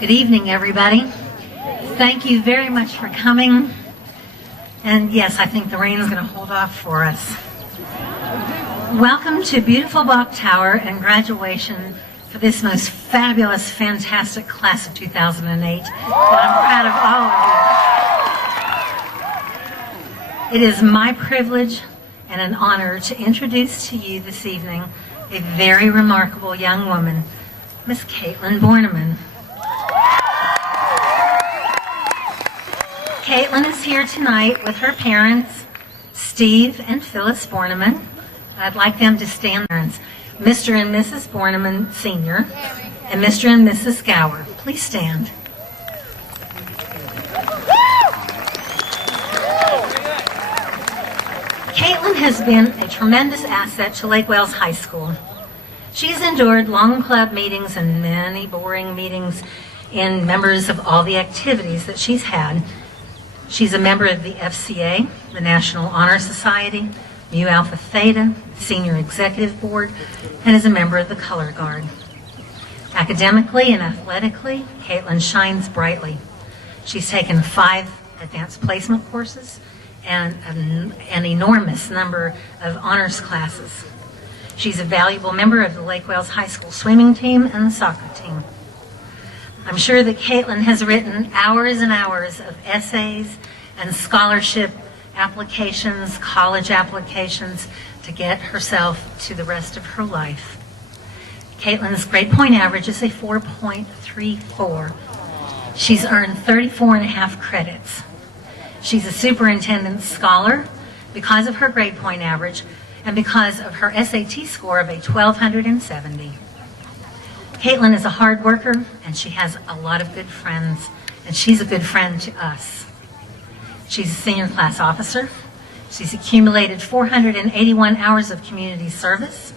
Good evening, everybody. Thank you very much for coming. And yes, I think the rain is going to hold off for us. Welcome to beautiful Bach Tower and graduation for this most fabulous, fantastic class of 2008. And I'm proud of all of you. It is my privilege and an honor to introduce to you this evening a very remarkable young woman, Miss Kaitlyn Borneman. Kaitlyn is here tonight with her parents, Steve and Phyllis Borneman. I'd like them to stand there. Mr. and Mrs. Borneman Sr. and Mr. and Mrs. Gower. Please stand. Kaitlyn has been a tremendous asset to Lake Wales High School. She's endured long club meetings and many boring meetings in members of all the activities that she's had. She's a member of the FCA, the National Honor Society, Mu Alpha Theta, Senior Executive Board, and is a member of the Color Guard. Academically and athletically, Kaitlyn shines brightly. She's taken 5 advanced placement courses and an enormous number of honors classes. She's a valuable member of the Lake Wales High School swimming team and the soccer team. I'm sure that Kaitlyn has written hours and hours of essays and scholarship applications, college applications, to get herself to the rest of her life. Kaitlyn's grade point average is a 4.34. She's earned 34.5 credits. She's a superintendent scholar because of her grade point average and because of her SAT score of a 1,270. Kaitlyn is a hard worker, and she has a lot of good friends, and she's a good friend to us. She's a senior class officer. She's accumulated 481 hours of community service.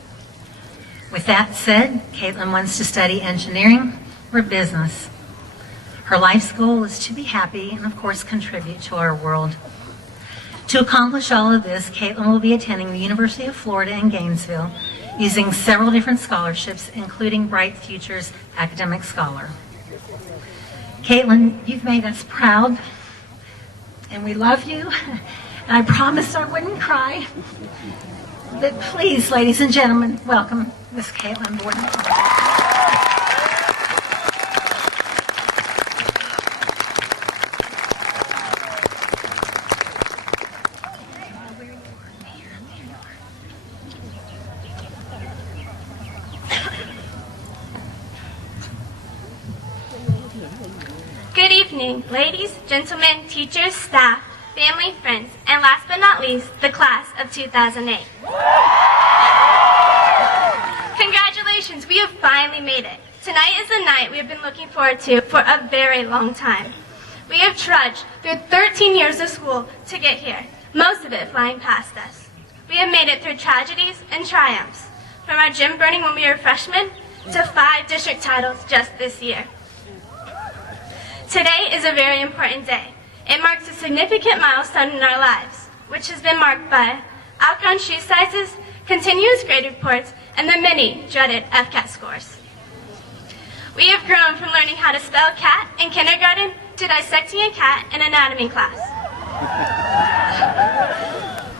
With that said, Kaitlyn wants to study engineering or business. Her life's goal is to be happy and, of course, contribute to our world. To accomplish all of this, Kaitlyn will be attending the University of Florida in Gainesville, using several different scholarships, including Bright Futures Academic Scholar. Kaitlyn, you've made us proud, and we love you. And I promised I wouldn't cry. But please, ladies and gentlemen, welcome Miss Kaitlyn Borneman. Good evening, ladies, gentlemen, teachers, staff, family, friends, and last but not least, the class of 2008. Congratulations, we have finally made it. Tonight is the night we have been looking forward to for a very long time. We have trudged through 13 years of school to get here, most of it flying past us. We have made it through tragedies and triumphs, from our gym burning when we were freshmen to 5 district titles just this year. Today is a very important day. It marks a significant milestone in our lives, which has been marked by outgrown shoe sizes, continuous grade reports, and the many dreaded FCAT scores. We have grown from learning how to spell cat in kindergarten to dissecting a cat in anatomy class.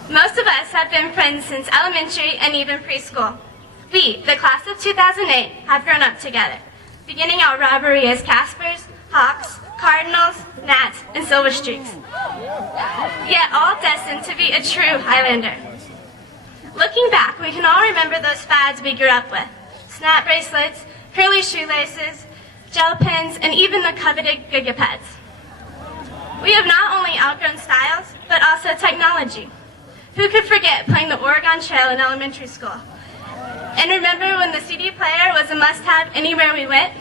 Most of us have been friends since elementary and even preschool. We, the class of 2008, have grown up together, beginning our rivalry as Caspers, Hawks, Cardinals, Nats, and Silver Streaks, yet all destined to be a true Highlander. Looking back, we can all remember those fads we grew up with: snap bracelets, curly shoelaces, gel pens, and even the coveted gigapets. We have not only outgrown styles, but also technology. Who could forget playing the Oregon Trail in elementary school? And remember when the CD player was a must-have anywhere we went?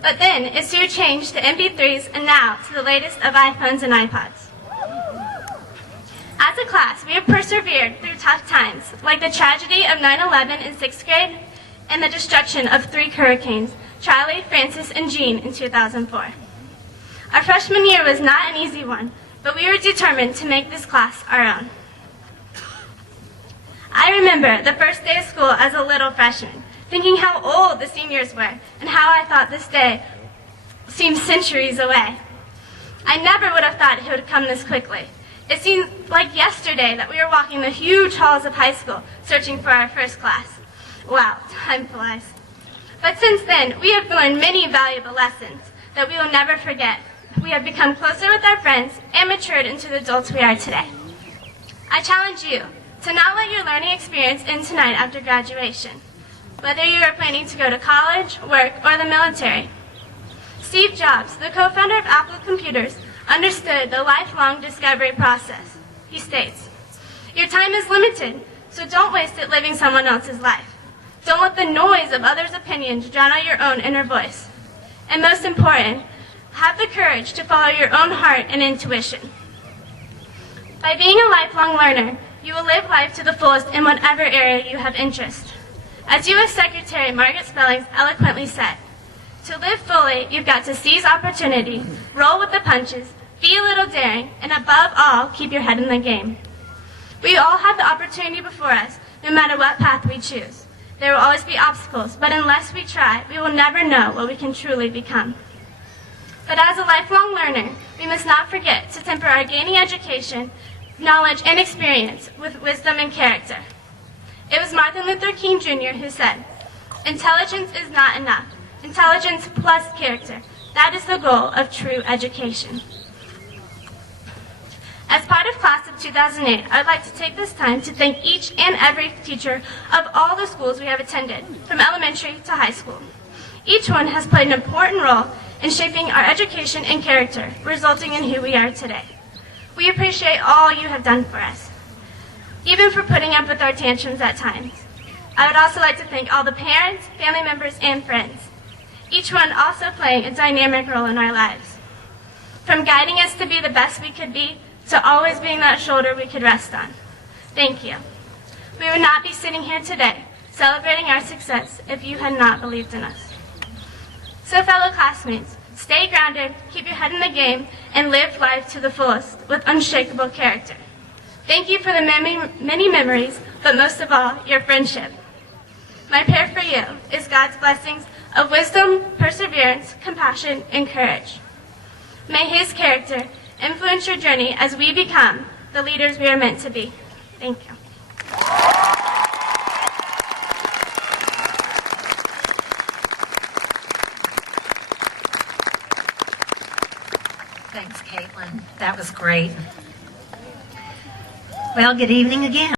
But then it soon changed to MP3s and now to the latest of iPhones and iPods. As a class, we have persevered through tough times, like the tragedy of 9/11 in 6th grade and the destruction of 3 hurricanes, Charlie, Francis, and Jean in 2004. Our freshman year was not an easy one, but we were determined to make this class our own. I remember the first day of school as a little freshman, thinking how old the seniors were and how I thought this day seems centuries away. I never would have thought it would come this quickly. It seemed like yesterday that we were walking the huge halls of high school searching for our first class. Wow, time flies. But since then, we have learned many valuable lessons that we will never forget. We have become closer with our friends and matured into the adults we are today. I challenge you to not let your learning experience end tonight after graduation, whether you are planning to go to college, work, or the military. Steve Jobs, the co-founder of Apple Computers, understood the lifelong discovery process. He states, "Your time is limited, so don't waste it living someone else's life. Don't let the noise of others' opinions drown out your own inner voice. And most important, have the courage to follow your own heart and intuition." By being a lifelong learner, you will live life to the fullest in whatever area you have interest. As U.S. Secretary Margaret Spellings eloquently said, "To live fully, you've got to seize opportunity, roll with the punches, be a little daring, and above all, keep your head in the game." We all have the opportunity before us, no matter what path we choose. There will always be obstacles, but unless we try, we will never know what we can truly become. But as a lifelong learner, we must not forget to temper our gaining education, knowledge, and experience with wisdom and character. It was Martin Luther King Jr. who said, "Intelligence is not enough. Intelligence plus character. That is the goal of true education." As part of class of 2008, I'd like to take this time to thank each and every teacher of all the schools we have attended, from elementary to high school. Each one has played an important role in shaping our education and character, resulting in who we are today. We appreciate all you have done for us, even for putting up with our tantrums at times. I would also like to thank all the parents, family members, and friends, each one also playing a dynamic role in our lives. From guiding us to be the best we could be, to always being that shoulder we could rest on. Thank you. We would not be sitting here today, celebrating our success, if you had not believed in us. So fellow classmates, stay grounded, keep your head in the game, and live life to the fullest with unshakable character. Thank you for the many memories, but most of all, your friendship. My prayer for you is God's blessings of wisdom, perseverance, compassion, and courage. May His character influence your journey as we become the leaders we are meant to be. Thank you. Thanks, Kaitlyn. That was great. Well, good evening again.